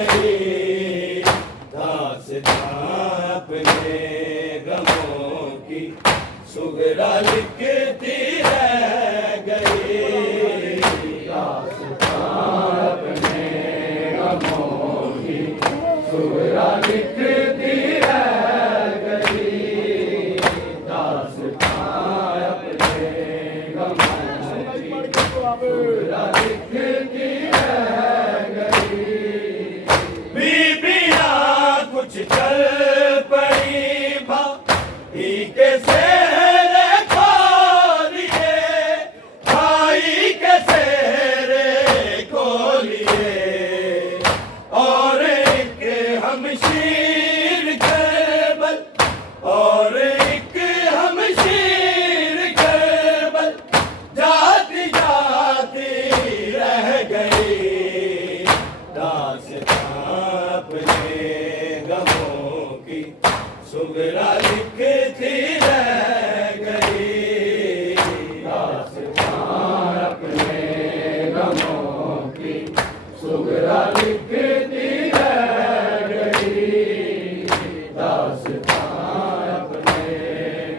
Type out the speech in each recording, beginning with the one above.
गई, दास्तां अपने गमों की सुगरा लिखती रह गई, दास्तां अपने गमों की सुगरा लिखती रह गई, दास्तां अपने गमों की सुगरा लिखती रह गई। बीबियां कुछ चल पड़ी भाई के सेहरे खोलिए, भाई के सेहरे खोलिए, और एक हमशीर करबल, और एक हमशीर करबल जाती जाती रह गई, दास्तां अपने गमों की सुगरा लिखती रह गई, दास्तां अपने गमों की सुगरा लिखती रह गई, दास्तां अपने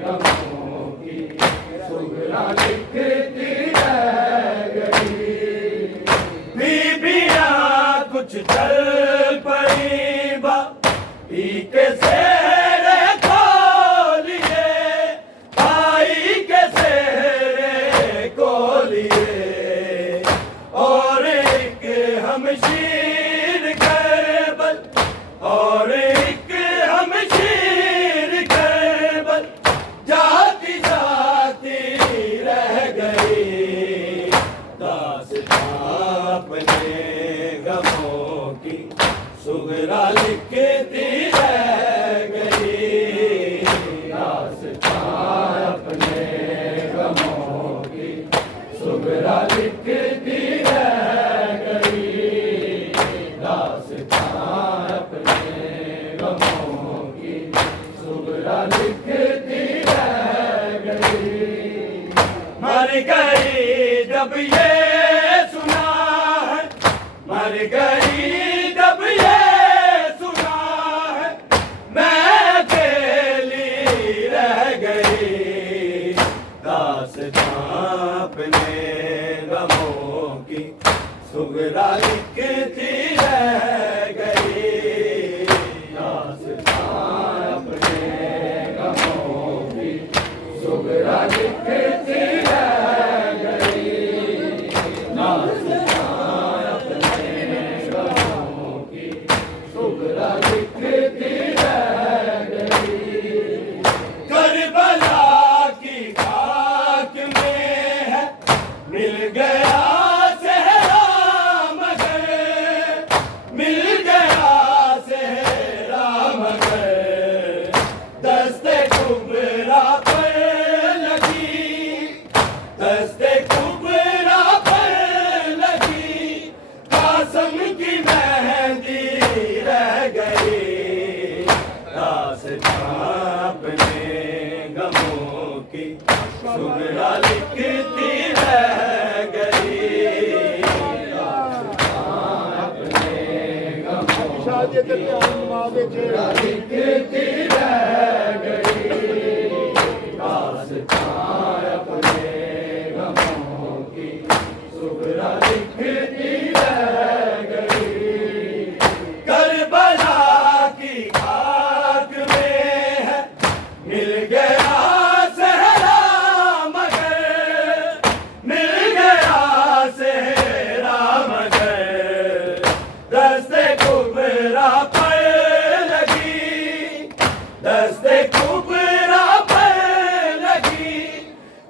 गमों की सुगरा लिखती रह गई। बीबियां कुछ चल पड़ी भाई के सेहरे खोलिए, भाई के सेहरे खोलिए, और एक हमशीर करबल, और एक हमशीर करबल जाती जाती रह गई, दास्तां अपने गमों की सुगरा लिखती रह गई, दास्तां अपने गमों की सुगरा लिखती रह गई, दास्तां अपने गमों की सुगरा लिखती रह गई। मर गई जब ये सुना है, मर गई जब ये सुना है, मैं अकेली रह गई, दास्तां अपने गमों की सुगरा लिखती रह गई, दास्तां अपने गमों की सुगरा लिखती रह गई, दास्तां अपने गमों की सुगरा लिखती रह गई। करबला की खाक में है मिल गया सेहरा मगर, मिल गया सेहरा मगर, दस्ते कुबरा पर लगी, दस्ते कुबरा पर लगी, कासम की मेहंदी रह गई, दास्तां अपने गमों की सुगरा लिखती रह गई, दास्तां अपने गमों की सुगरा लिखती रह गई, दास्तां अपने गमों की सुगरा लिखती रह गई। करबला की खाक में है मिल गया सेहरा मगर, मिल गया सेहरा मगर, दस्ते कुबरा पर लगी, दस्ते कुबरा पर लगी,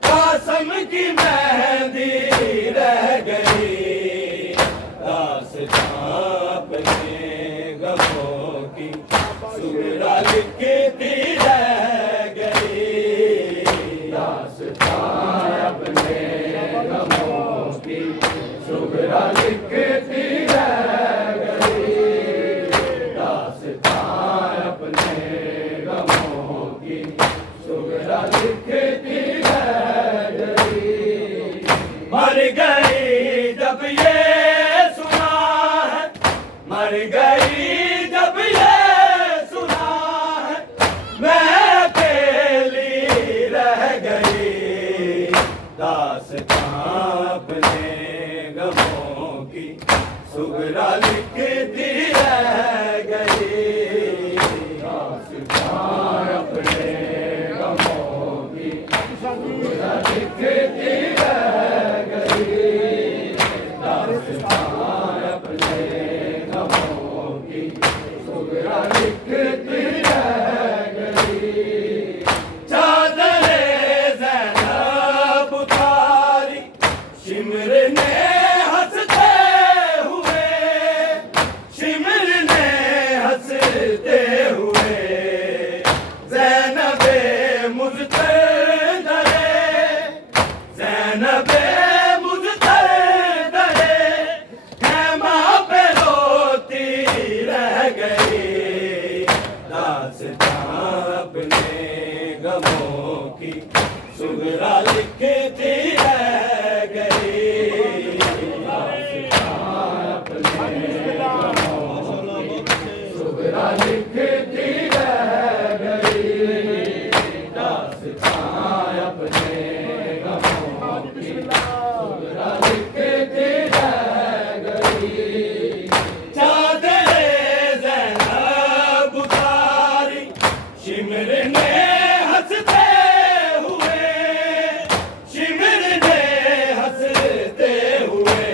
कासम की मेहंदी रह गई, दास्तां अपने गमों की सुगरा लिखती रह गई, दास्तां अपने गमों की सुगरा लिखती रह गई, दास्तां अपने गमों की सुगरा लिखती रह गई। मर गई जब ये सुना है, मर गई गई जब ये सुना है, मैं अकेली रह गई। दास्तां अपने गमों की सुगरा लिखती रह गई। दास्तां अपने गमों की सुगरा लिखती रह गई। दास्तां अपने गमों की सुगरा लिखती रह गई। चादरे ज़ैनब उतारी शिमर ने हंसते हुए, शिमर ने हंसते हुए। ज़ैनबे मुज़्तदरे, ज़ैनबे मुज़्तदरे ख़ैमा पे रोती रह गई। दास्तां अपने गमों की सुगरा लिखती रह गई। दास्तां अपने गमों की सुगरा लिखती रह गई। दास्तां अपने गमों की सुगरा लिखती रह गई। चादरे ज़ैनब उतारी शिमर ने हंसते हुए, शिमर ने हंसते हुए।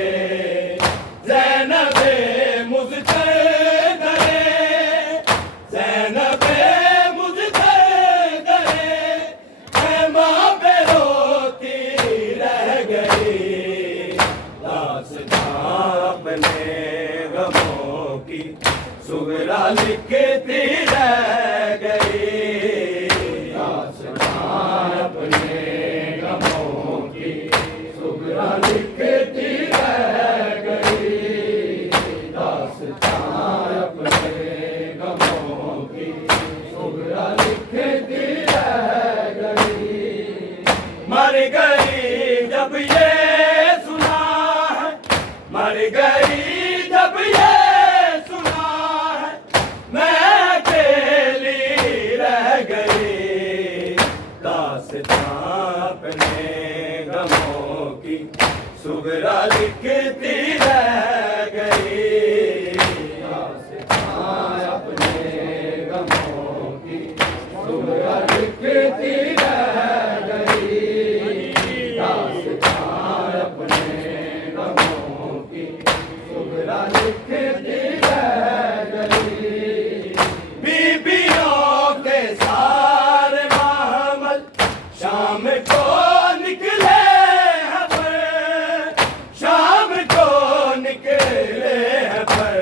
ज़ैनबे मुज़्तदरे, ज़ैनबे मुज़्तदरे ख़ैमा पे रोती रह गई। दास्तां अपने गमों की सुगरा लिखती रह गई। दास्तां अपने गमों की सुगरा लिखती रह गई। दास्तां अपने गमों की सुगरा लिखती रह गई। मर गई जब ये सुना है, मर गई जब ये सुना है, मैं अकेली रह गई। दास्तां अपने गमों की सुगरा लिखती रह गई। दास्तां अपने गमों की सुगरा लिखती रह गई। दास्तां अपने गमों की सुगरा लिखती रह गई। बीबियों के सारे महमल शाम को निकले हैं पर, शाम को निकले हैं पर।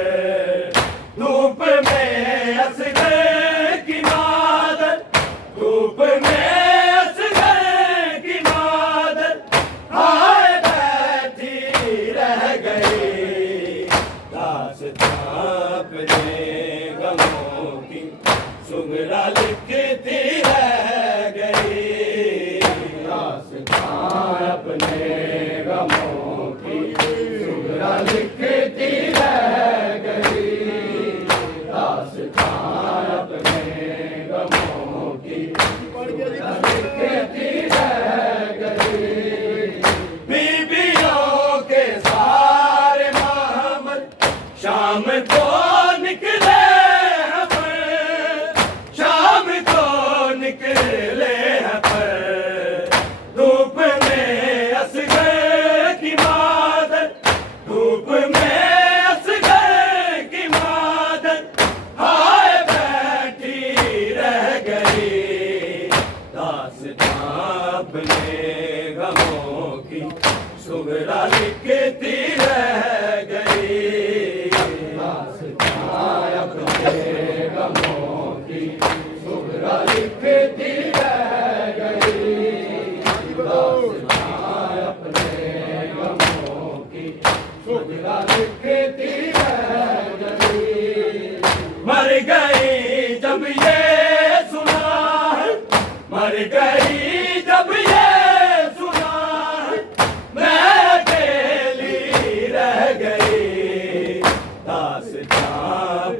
धूप में असगर की मादर, धूप में असगर की मादर हाय बैठी रह गई। दास्तां अपने गमों की सुगरा लिखती रह गई। दास्तां अपने गमों की सुगरा लिखती रह गई। दास्तां अपने गमों की सुगरा लिखती रह गई। बीबियों के सारे महमल शाम को निकले हैं पर, शाम को निकले हैं पर। धूप में असगर की मादर, धूप में असगर की मादर हाय बैठी रह गई। दास्तां अपने गमों की सुगरा लिखती रह गई। दास्तां अपने गमों की सुगरा लिखती रह गई। दास्तां अपने गमों की सुगरा लिखती रह गई। मर गई जब ये सुना है, मर गई जब ये सुना है, मैं अकेली रह गई। दास्तां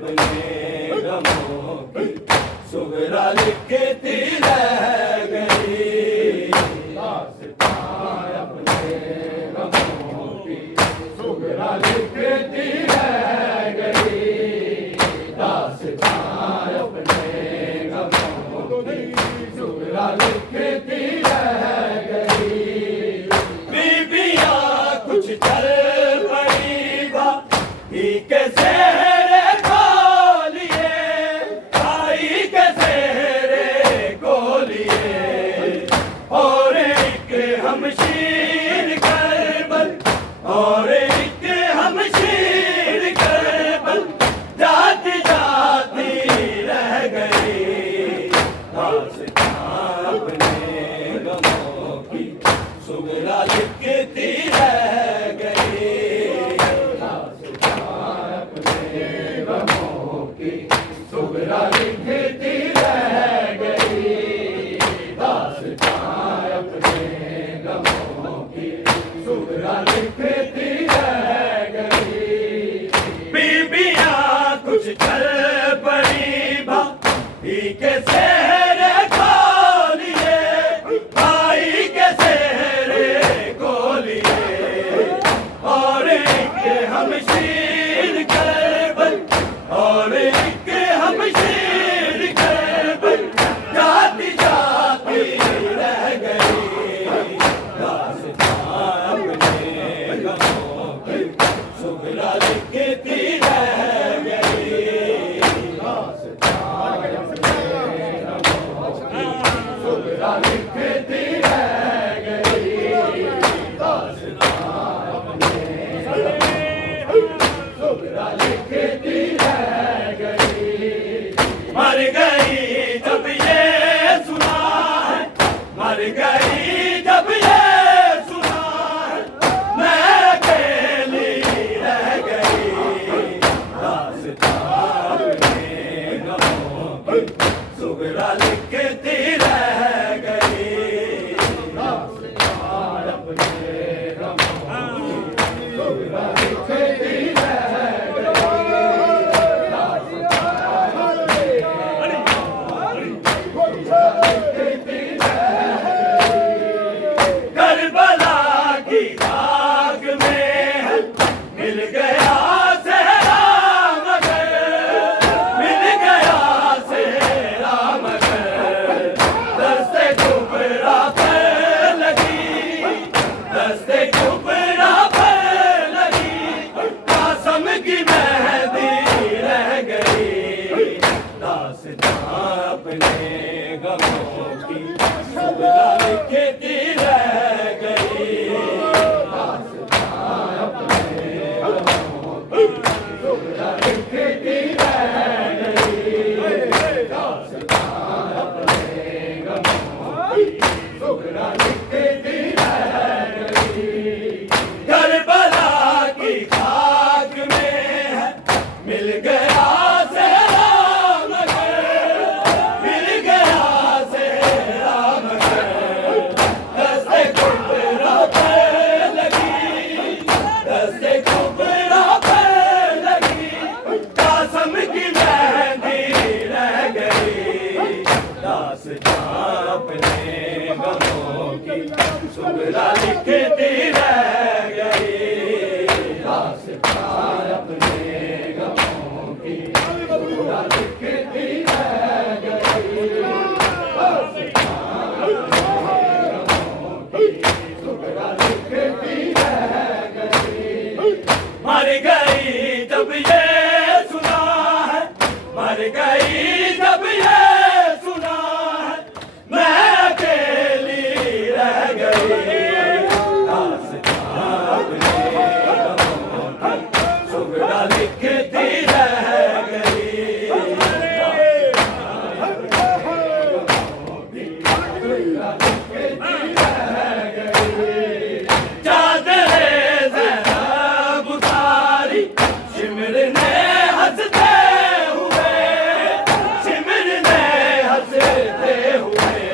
सुगरा लिखती रह गई दास्तां अपने गमों की सुगरा लिखती रह गई बीबियां कुछ चल पड़ी भाई के सेहरे को लिए भाई के सेहरे को लिए और एक हमशीर करबल और एक हमशीर करबल जाती जाती रह गई दास्तां अपने गमों की सुगरा लिखती रह गई दास्तां अपने गमों की सुगरा लिखती रह गई दास्तां अपने सुगरा लिखती रह गई मर गई जब ये सुना है मर गई जब ये सुना है मैं अकेली रह गई दास्तां अपने गमों की सुगरा लिखती रह गई दास्तां अपने गमों की सुगरा लिखती रह करबला की आग में मिल गया सेहरा मगर मिल गया सेहरा मगर दस्ते कुबरा पर लगी दस्ते कुबरा पर लगी कासम की मेहंदी रह गई दास्तां अपने गमों की सुगरा लिखती रह गई दास्तां अपने गमों की सुगरा लिखती रह गई दास्तां अपने गमों की सुगरा लिखती रह गई करबला की खाक में मिल गया सेहरा मगर मिल गया सेहरा मगर दस्ते कुबरा पर लगी दस्ते कुबरा पर लगी कासम की मेहंदी रह गई दास्तां अपने गमों की सुगरा लिखती रह गई दास्तां अपने गमों की सुगरा लिखती रह गई दास्तां अपने गमों की सुगरा लिखती रह गई मर गई जब ये सुना है मर गई जब ये सुना है मैं अकेली रह गई दास्तां अपने गमों की सुगरा लिखती रह गई दास्तां अपने गमों की सुगरा लिखती रह गई चादरे ज़ैनब उतारी शिमर ने हंसते हुए शिमर ने हंसते हुए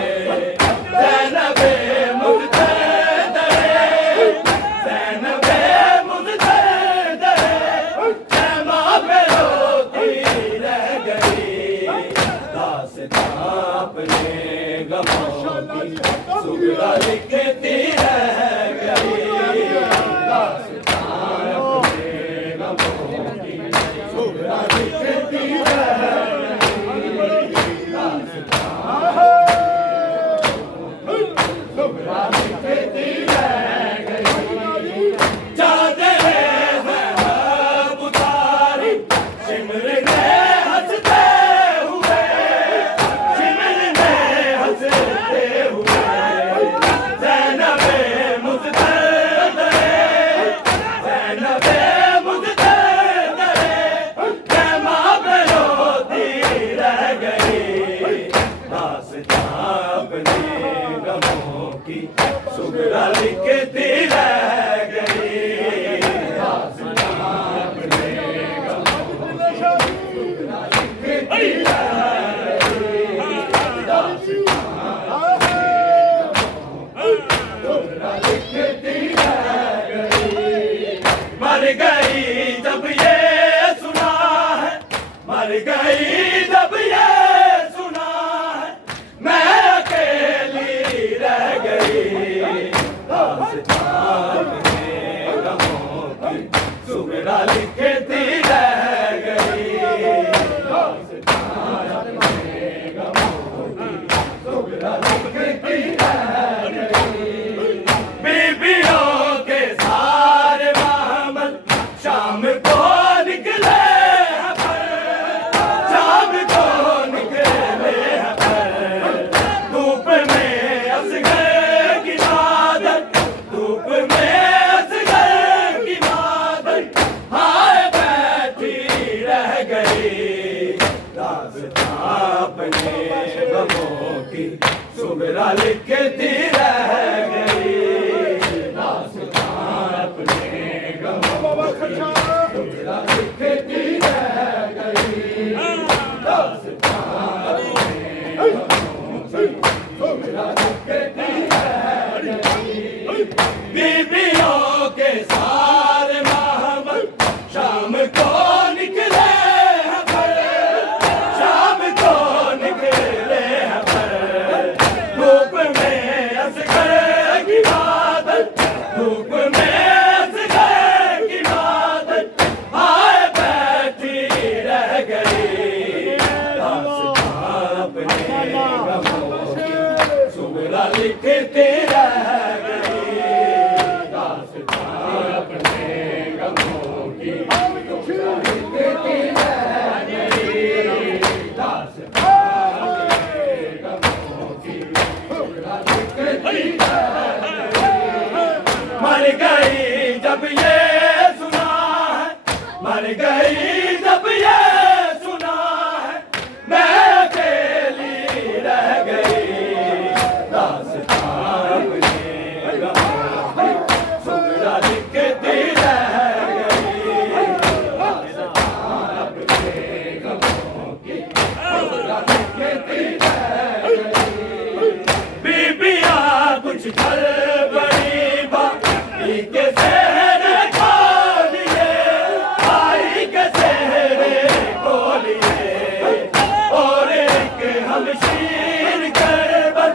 ज़ैनबे मुज़्तदरे ज़ैनबे मुज़्तदरे शमा पे रोती रह गई दास्तां अपने गमों की सुगरा लिखती रह गई दास्तां अपने गमों की सुगरा लिखती रह गई दास्तां सुगरा लिखती रह गई चादरे ज़ैनब उतारी शिमर ने हंसते हुए शिमर ने हंसते हुए गई जब ये सुना है मैं अकेली रह गई दास्तां में गमों की सुमेरा लिखती रह गई दास्तां में गमों की सुमेरा लिखती रह गई बीबियों के सारे महमल शाम को निकले सुमेरा लिखती रह गई दास्तां अपने गमों की सुमेरा लिखती रह गई दास्तां अपने गमों की सुमेरा लिखती रह गई बीबियों के सारे महमल शाम को निकले लिखते रह गई दास्तां अपने गमों की लिखती रह गई दास्तां अपने गमों की लिखती रह गई मर गई जब ये सुना है मर गई जब ये सुना है मैं अकेली रह गई कुछ चल बड़ी भाई के सहरे को लिए भाई के सहरे को लिए और एक हमशीर करबल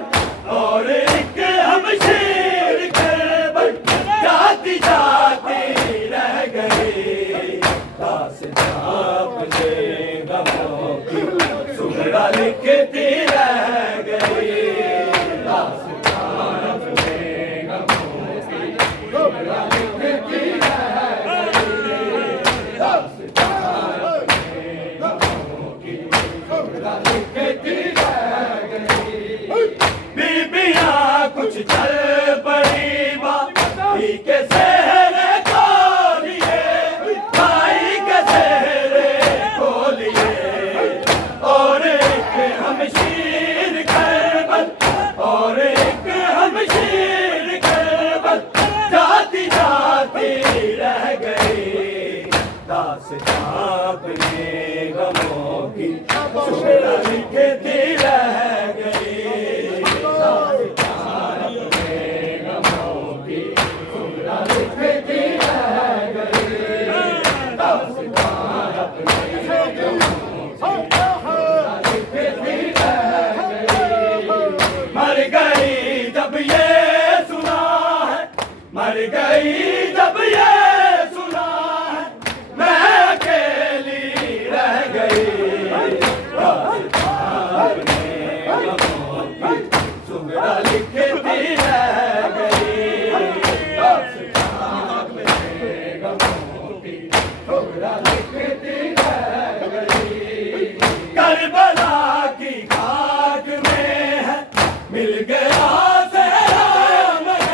और एक हमशीर करबल जाती जाती रह गई दास्तां अपने गमों की सुमेरा लिखती रह गई बीबियां कुछ चल पड़ी भाई के सहरे को लिए भाई के सहरे को लिए और एक हमशीर करबल और एक हमशीर करबल जाती जाती रह गई दास्तां अपने गमों की सुमेरा लिखती रह गई दास्तां अपने गमों की सुमेरा लिखती रह गई दास्तां अपने गमों की सुमेरा लिखती रह गई मर गई जब ये सुना है मर गई जब ये सुना है मैं अकेली रह गई दास्तां अपने गमों की सुमेरा लिखती रह गई दास्तां अपने गमों की सुमेरा लिखती रह गई करबला की खाक में है मिल गया सहरा में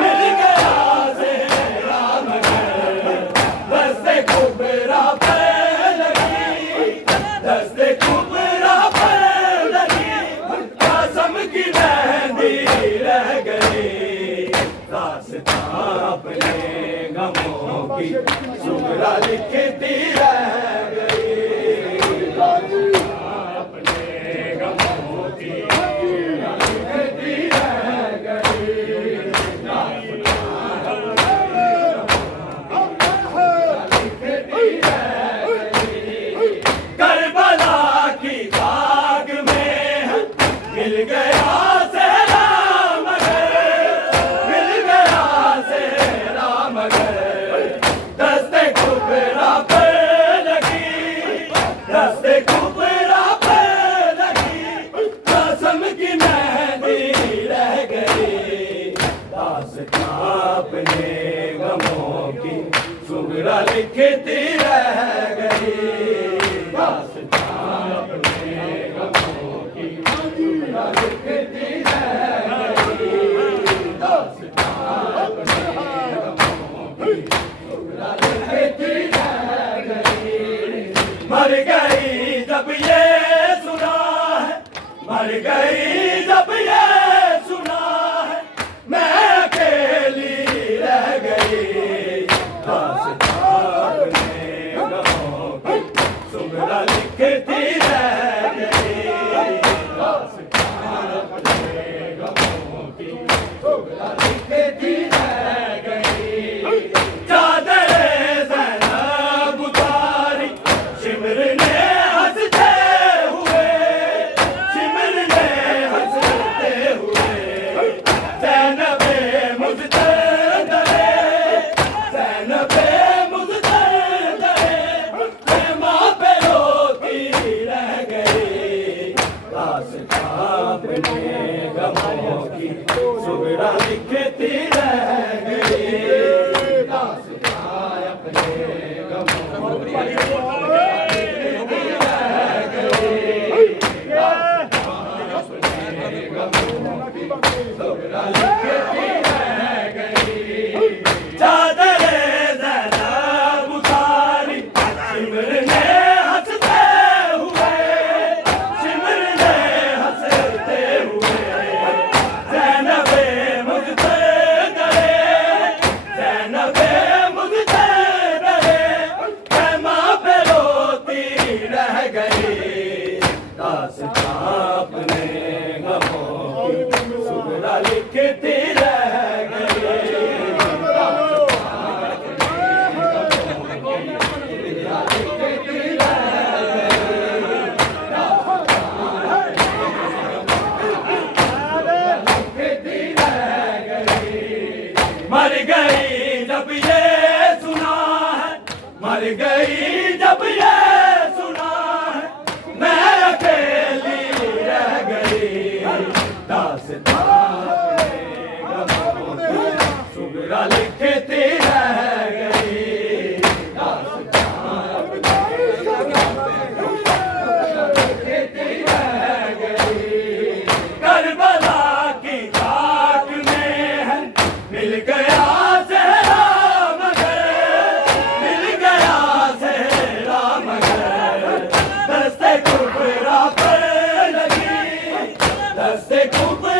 मिल गया मिल गया सेहरा मगर, मिल गया सेहरा मगर, दस्ते कुबरा पर लगी, दस्ते कुबरा पर लगी, कसम की मेहंदी रह गई, दास्तां अपने गमों की सुगरा लिखती रह गई, दास्तां अपने गमों की सुगरा लिखती रह गई, दास्तां अपने गमों की सुगरा लिखती रह गई। मर गई जब ये सुना है, मर गई जब ये सुना है, मैं अकेली रह गई, दास्तां अपने गमों की सुगरा लिखती रह गई, दास्तां अपने गमों की सुगरा लिखती रह गई। चादरे ज़ैनब उतारी शिमर ने हंसते हुए, शिमर ने हंसते हुए, ज़ैनबे मुज़्तदरे, ज़ैनबे मुज़्तदरे, ख़ैमा पे रोती रह गई, दास्तां अपने गमों की सुगरा लिखती रह गई, दास्तां अपने गमों की सुगरा लिखती रह गई, दास्तां अपने गमों की सुगरा लिखती रह गई। चादरे ज़ैनब उतारी शिमर ने हंसते हुए, शिमर ने हंसते हुए, ज़ैनबे मुज़्तदरे, ज़ैनबे मुज़्तदरे, ख़ैमा पे रोती रह गई, दास्तां अपने गमों की सुगरा लिखती रह गई, मर गई जब ये सुना है, मर गई जब ये सुना है, मैं अकेली रह गई, दास्तां अपने गमों की सुगरा लिखती रह गई, दास्तां अपने गमों की सुगरा लिखती रह गई। करबला की घाट में है मिल गया सेहरा मगर, मिल गया सेहरा मगर, दस्ते कुबरा पर लगी, दस्ते कुबरा